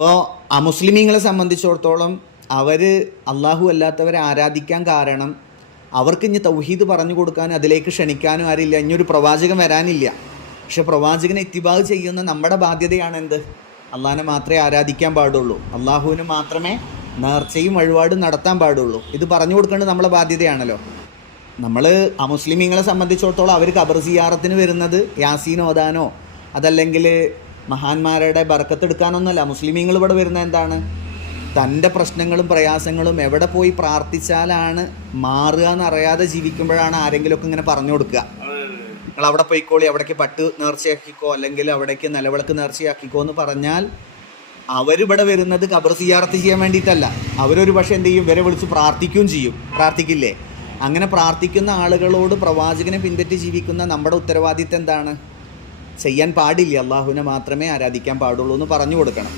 ഇപ്പോൾ അമുസ്ലിമീങ്ങളെ സംബന്ധിച്ചിടത്തോളം അവർ അള്ളാഹു അല്ലാത്തവരെ ആരാധിക്കാൻ കാരണം അവർക്ക് ഇനി തൗഹീദ് പറഞ്ഞു കൊടുക്കാനും അതിലേക്ക് ക്ഷണിക്കാനും ആരില്ല, ഇനിയൊരു പ്രവാചകൻ വരാനില്ല. പക്ഷെ പ്രവാചകനെ ഇത്തിബാ ചെയ്യുന്ന നമ്മുടെ ബാധ്യതയാണ് എന്ത്? അള്ളാഹിനെ മാത്രമേ ആരാധിക്കാൻ പാടുള്ളൂ, അള്ളാഹുവിന് മാത്രമേ നേർച്ചയും വഴിപാടും നടത്താൻ പാടുള്ളൂ. ഇത് പറഞ്ഞു കൊടുക്കേണ്ടത് നമ്മളെ ബാധ്യതയാണല്ലോ. നമ്മൾ അമുസ്ലിമീങ്ങളെ സംബന്ധിച്ചിടത്തോളം അവർ ഖബർ സിയാറത്തിന് വരുന്നത് യാസീൻ ഓതാനോ അതല്ലെങ്കിൽ മഹാന്മാരുടെ ബർക്കത്തെടുക്കാനൊന്നുമല്ല. മുസ്ലിമീങ്ങൾ ഇവിടെ വരുന്നത് എന്താണ്? തൻ്റെ പ്രശ്നങ്ങളും പ്രയാസങ്ങളും എവിടെ പോയി പ്രാർത്ഥിച്ചാലാണ് മാറുക എന്നറിയാതെ ജീവിക്കുമ്പോഴാണ് ആരെങ്കിലുമൊക്കെ ഇങ്ങനെ പറഞ്ഞു കൊടുക്കുക, നിങ്ങൾ അവിടെ പോയിക്കോളി, അവിടേക്ക് പട്ട് നേർച്ചയാക്കിക്കോ അല്ലെങ്കിൽ അവിടേക്ക് നിലവിളക്ക് നേർച്ചയാക്കിക്കോ എന്ന് പറഞ്ഞാൽ അവരിവിടെ വരുന്നത് ഖബർ സിയാറത്ത് ചെയ്യാൻ വേണ്ടിയിട്ടല്ല. അവരൊരു പക്ഷേ എന്ത് ചെയ്യും? ഇവരെ വിളിച്ച് പ്രാർത്ഥിക്കുകയും ചെയ്യും. പ്രാർത്ഥിക്കില്ലേ? അങ്ങനെ പ്രാർത്ഥിക്കുന്ന ആളുകളോട് പ്രവാചകനെ പിൻപറ്റി ജീവിക്കുന്ന നമ്മുടെ ഉത്തരവാദിത്തം എന്താണ്? ചെയ്യാൻ പാടില്ല, അള്ളാഹുവിനെ മാത്രമേ ആരാധിക്കാൻ പാടുള്ളൂ എന്ന് പറഞ്ഞു കൊടുക്കണം.